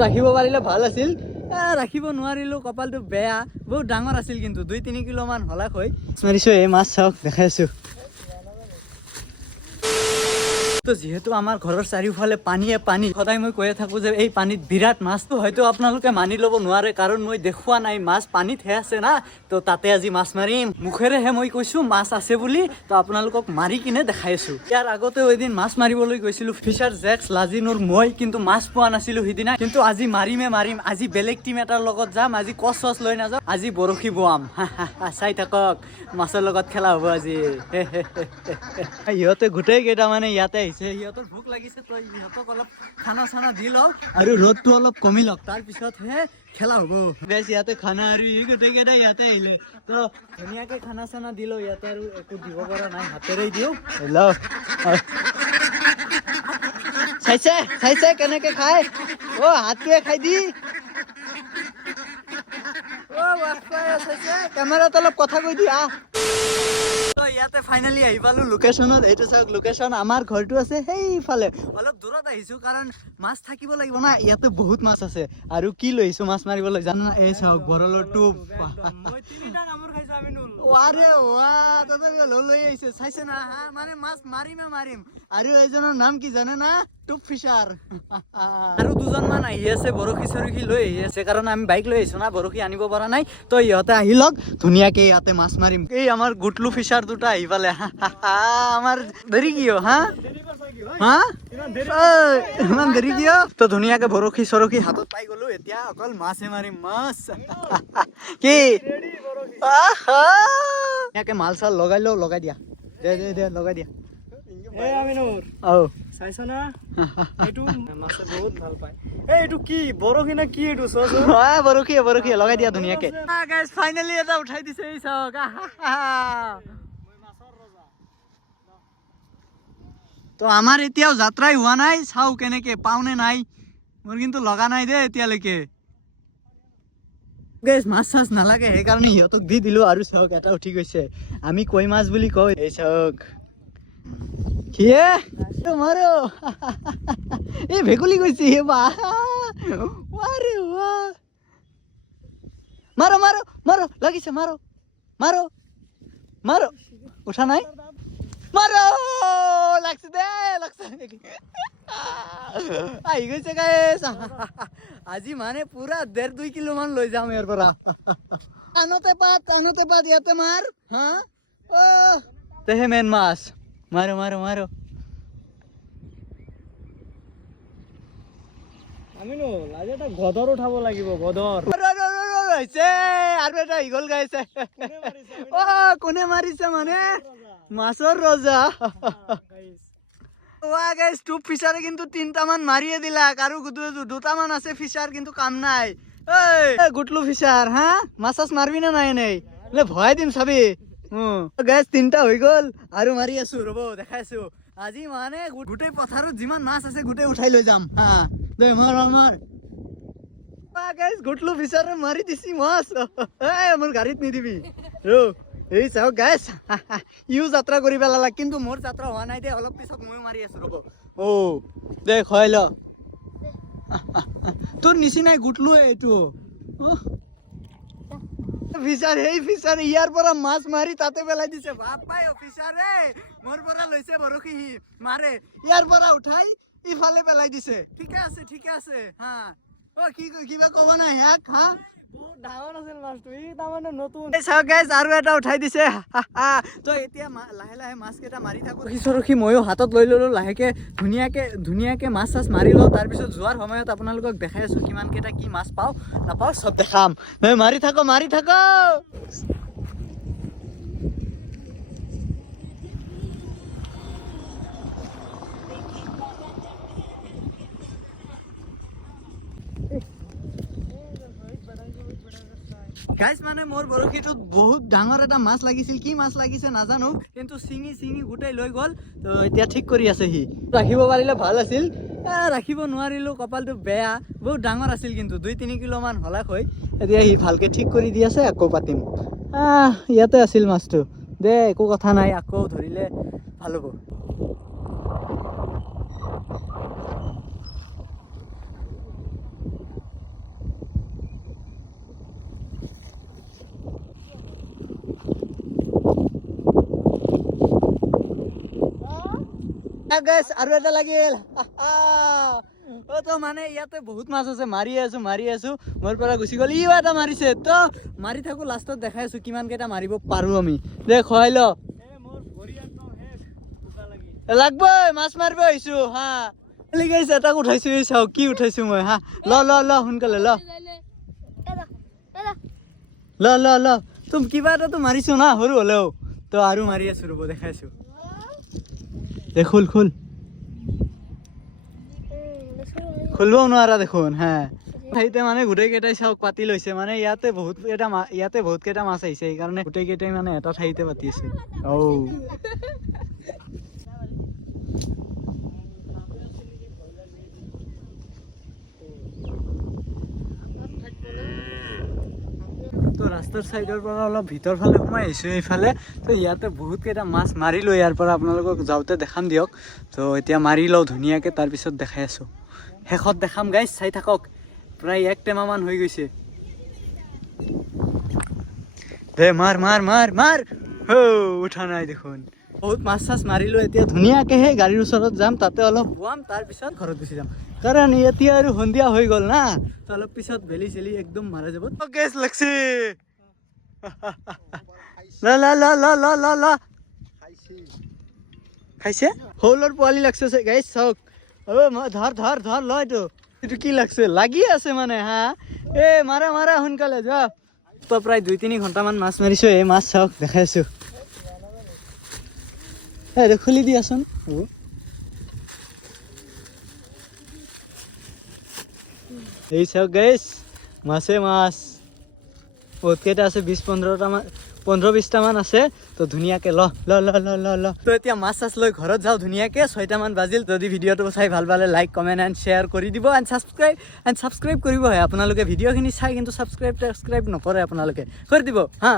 ৰাখিব পাৰিলে ভাল আছিল, ৰাখিব নোৱাৰিলো, কপালটো বেয়া। বহুত ডাঙৰ আছিল কিন্তু 2-3 কিলো মান হলাক হয়। মাৰিছো এই মাছ চাওক দেখাইছো। তো যেহেতু আমাৰ ঘৰৰ চাৰিওফালে পানীয়ে পানী, সদায় মই কৈয়ে থাকো যে এই পানীত বিৰাট মাছটো হয়তো আপোনালোকে মানি ল'ব নোৱাৰে, কাৰণ মই দেখুৱা নাই মাছ পানীতহে আছে না। তো তাতে আজি মাছ মাৰিম, মুখেৰেহে মই কৈছো মাছ আছে বুলি, তো আপোনালোকক মাৰি কিনে দেখাইছো। ইয়াৰ আগতে এদিন মাছ মাৰিবলৈ গৈছিলো, ফিচাৰ জেক্স, লাজিনুৰ, মই কিন্তু মাছ পোৱা নাছিলো সিদিনা। কিন্তু আজি মাৰিম। আজি বেলেগ টিম এটাৰ লগত যাম, আজি কচ চচ লৈ নাযাম, আজি বৰশী বোৱাম। চাই থাকক, মাছৰ লগত খেলা হ'ব আজি। সিহঁতে গোটেই কেইটা মানে ইয়াতে আহিছে, সিহঁতৰ ভোক লাগিছে, তো সিহঁতক অলপ খানা চানা দি লওক আৰু ৰ'দটো অলপ কমি লওক, তাৰ পিছতহে খেলা হ'ব। বেছ ইয়াতে খানা আৰু গোটেই কেইটা ইয়াতে আহিলে, তো ধুনীয়াকে খানা চানা দি লওঁ। ইয়াতে আৰু একো দিব পৰা নাই, হাতেৰে দিওঁ। হেল্ল' চাইছে কেনেকে খাই, হাতটোৱে খাই দি। কেমেৰাত অলপ কথা কৈ দিয়া। ইয়াতে ফাইনেলি আহি পালো লোকেশ্যনত। এইটো চাওক লোকেশ্যন, আমাৰ ঘৰটো আছে সেইফালে, অলপ দূৰত আহিছো কাৰণ মাছ থাকিব লাগিব না, ইয়াতে বহুত মাছ আছে। আৰু কি লৈ আহিছো মাছ মাৰিবলৈ জানা না, এই চাওক বৰলৰ টোপ। লৈ আহিছে, চাইছে না, মানে মাছ মাৰিম। আৰু এইজনৰ নাম কি জানে না, টুপ ফিচাৰ। আৰু দুজনমান আহি আছে বৰশী চৰশী লৈ আহি আছে, কাৰণ আমি বাইক লৈ আহিছো না, বৰশী আনিব পৰা নাই। তো ইহঁতে আহি লওক, ধুনীয়াকে ইয়াতে মাছ মাৰিম। এই আমাৰ গুটলু ফিচাৰ দুটা আহি পালে। আমাৰ দেৰি কিয় ইমান দেৰি কিয়? তো ধুনীয়াকে বৰশী চৰশী হাতত পাই গলো, এতিয়া অকল মাছে মাৰিম, মাছ। কি ধুনীয়াকে মাল চাল লগাই লওঁ, লগাই দিয়া, দে লগাই দিয়া। বৰশী লগাই দিয়া ধুনীয়াকে। ফাইনেলি এটা উঠাই দিছে, তো আমাৰ এতিয়াও যাত্ৰাই হোৱা নাই, চাও কেনেকে পাও নে নাই। মোৰ কিন্তু লগা নাই দেই এতিয়ালৈকে। মাছ চাছ নালাগে সেইকাৰণে সিহঁতক দি দিলো। আৰু চাওক এটা উঠি গৈছে, আমি কৈ মাছ বুলি কওঁ। এই চাওক মাৰো, এই ভেকুলী গৈছে, মাৰো লাগিছে, মাৰো উঠা নাই, মাৰো লাগছে দে, আহি গৈছে গাইছ। আজি মানে পুৰা 1.5-2 কিলো মান লৈ যাম ইয়াৰ পৰা। আনতে পাত ইয়াতে মাৰ, তেহে মেন মাছ। মাৰো গদৰ উঠাব লাগিব, গদৰ হৈছে। আৰু এটা ইগল গাইছে, কোনে মাৰিছে মানে মাছৰ ৰজা। টুপ ফিচাৰে কিন্তু 3টামান মাৰিয়ে দিলাক, আৰু 2টামান আছে ফিচাৰ কিন্তু কাম নাই। গুটলু ফিচাৰ মাছ মাৰবি না নাই? এনেই ভৰাই দিম চাবি। গাইজ 3টা হৈ গ'ল, আৰু মাৰি আছো, ৰ'ব দেখাইছো। আজি মানে গোটেই পথাৰত যিমান মাছ আছে গোটেই উঠাই লৈ যাম। মাৰ গুটলু ফিচাৰে মাৰি দিছি মাছ। মোৰ গাড়ীত নিদিবি এই চাওক গাইজ, ইও যাত্ৰা কৰি পেলালা, কিন্তু মোৰ যাত্ৰা হোৱা নাই দে, অলপ পিছত ময়ো মাৰি আছো, ৰ'ব। দে খুৱাই ল, তোৰ নিচিনাই গুটলু এইটো ফিচাৰ। সেই ফিচাৰ ইয়াৰ পৰা মাছ মাৰি তাতে পেলাই দিছে, বাপাই ফিচাৰে মোৰ পৰা লৈছে বৰশী, মাৰে ইয়াৰ পৰা উঠাই ইফালে পেলাই দিছে। ঠিকে আছে কিবা ক'ব নাই ইয়াক। আৰু এটা উঠাই দিছে। তো এতিয়া লাহে লাহে মাছ কেইটা মাৰি থাকো, ৰখি ময়ো হাতত লৈ ললো, লাহেকে ধুনীয়াকে মাছ চাছ মাৰি লওঁ। তাৰপিছত যোৱাৰ সময়ত আপোনালোকক দেখাই আছো কিমান কেইটা কি মাছ পাওঁ নাপাওঁ চব দেখাম। মাৰি থাকো গাইজ। মানে মোৰ বৰশীটোত বহুত ডাঙৰ এটা মাছ লাগিছিল, কি মাছ লাগিছে নাজানো, কিন্তু চিঙি গোটেই লৈ গ'ল। তো এতিয়া ঠিক কৰি আছে সি। ৰাখিব পাৰিলে ভাল আছিল, ৰাখিব নোৱাৰিলো, কপালটো বেয়া। বহুত ডাঙৰ আছিল কিন্তু 2-3 কিলো মান হলাক হয়। এতিয়া সি ভালকে ঠিক কৰি দি আছে, আকৌ পাতিম। ইয়াতে আছিল মাছটো, দে একো কথা নাই, আকৌ ধৰিলে ভাল হ'ব। তো গাইজ মানে মোৰ বৰশীটোত বহুত ডাঙৰ এটা মাছ লাগিছিল, কি মাছ লাগিছে নাজানো, কিন্তু চিঙি গোটেই লৈ গ'ল। তো এতিয়া ঠিক কৰি আছে সি। ৰাখিব পাৰিলে ভাল আছিল, ৰাখিব নোৱাৰিলো, কপালটো বেয়া। বহুত ডাঙৰ আছিল কিন্তু 2-3 কিলো মান হলাক হয়। এতিয়া সি ভালকে ঠিক কৰি দি আছে, আকৌ পাতিম। ইয়াতে আছিল মাছটো, দে একো কথা নাই, আকৌ ধৰিলে ভাল হ'ব। গাইছ আৰু এটা লাগিল অ তো মানে ইয়াতে বহুত মাছ আছে মাৰি আছো মোৰ পৰা গুচি গ'ল ইও এটা মাৰিছে তো মাৰি থাকো লাষ্টত দেখাই আছো কিমান কেইটা মাৰিব পাৰো আমি দে খুৱাই ল লাগবই মাছ মাৰিব আহিছো হা গাইছ এটাক উঠাইছো এই চাও কি উঠাইছো মই হা ল সোনকালে ল তুমি কিবা এটাতো মাৰিছো না সৰু হলেও তো আৰু মাৰি আছো ৰ'ব দেখাইছো দে খুল খুলবও নোৱাৰা দেখোন হা সেইতে মানে গোটেই কেইটাই চাওক পাতি লৈছে মানে ইয়াতে বহুত কেইটা মাছ আহিছে সেইকাৰণে গোটেই কেইটাই মানে এটা ঠাইতে পাতি আছে তো ৰাস্তাৰ চাইডৰ পৰা অলপ ভিতৰ ফালে সোমাই আহিছোঁ এইফালে তো ইয়াতে বহুত কেইটা মাছ মাৰিলোঁ ইয়াৰ পৰা আপোনালোকক যাওঁতে দেখাম দিয়ক তো এতিয়া মাৰি লওঁ ধুনীয়াকৈ তাৰপিছত দেখাই আছোঁ শেষত দেখাম গাইছ চাই থাকক প্ৰায় 1 টেমামান হৈ গৈছে দে মাৰ উঠা নাই দেখোন বহুত মাছ চাছ মাৰিলোঁ এতিয়া ধুনীয়াকৈ সেই গাড়ীৰ ওচৰত যাম তাতে অলপ শুৱাম তাৰপিছত ঘৰত গুচি যাম কাৰণ এতিয়া আৰু সন্ধিয়া হৈ গ'ল না তো অলপ পিছত বেলি চেলি একদম মাৰা যাব গেছ লাগছে ল খাইছে শৌলৰ পোৱালি লাগছে গাইছ চাওক ধৰ ল এইটো কি লাগছে লাগি আছে মানে হা মাৰা সোনকালে যোৱা তো প্ৰায় 2-3 ঘণ্টামান মাছ মাৰিছোঁ এই মাছ চাওক দেখাইছোঁ খুলি দিয়াচোন এই চাওক গাইছ মাছ বহুত কেইটা আছে 15-20টা মান আছে তো ধুনীয়াকৈ ল তো এতিয়া মাছ চাছ লৈ ঘৰত যাওঁ ধুনীয়াকৈ 6টামান বাজিল যদি ভিডিঅ'টো চাই ভাল পালে লাইক কমেণ্ট এণ্ড শ্বেয়াৰ কৰি দিব এণ্ড ছাবস্ক্ৰাইব কৰিব আপোনালোকে ভিডিঅ'খিনি চাই কিন্তু ছাবস্ক্ৰাইব নকৰে আপোনালোকে কৰি দিব হা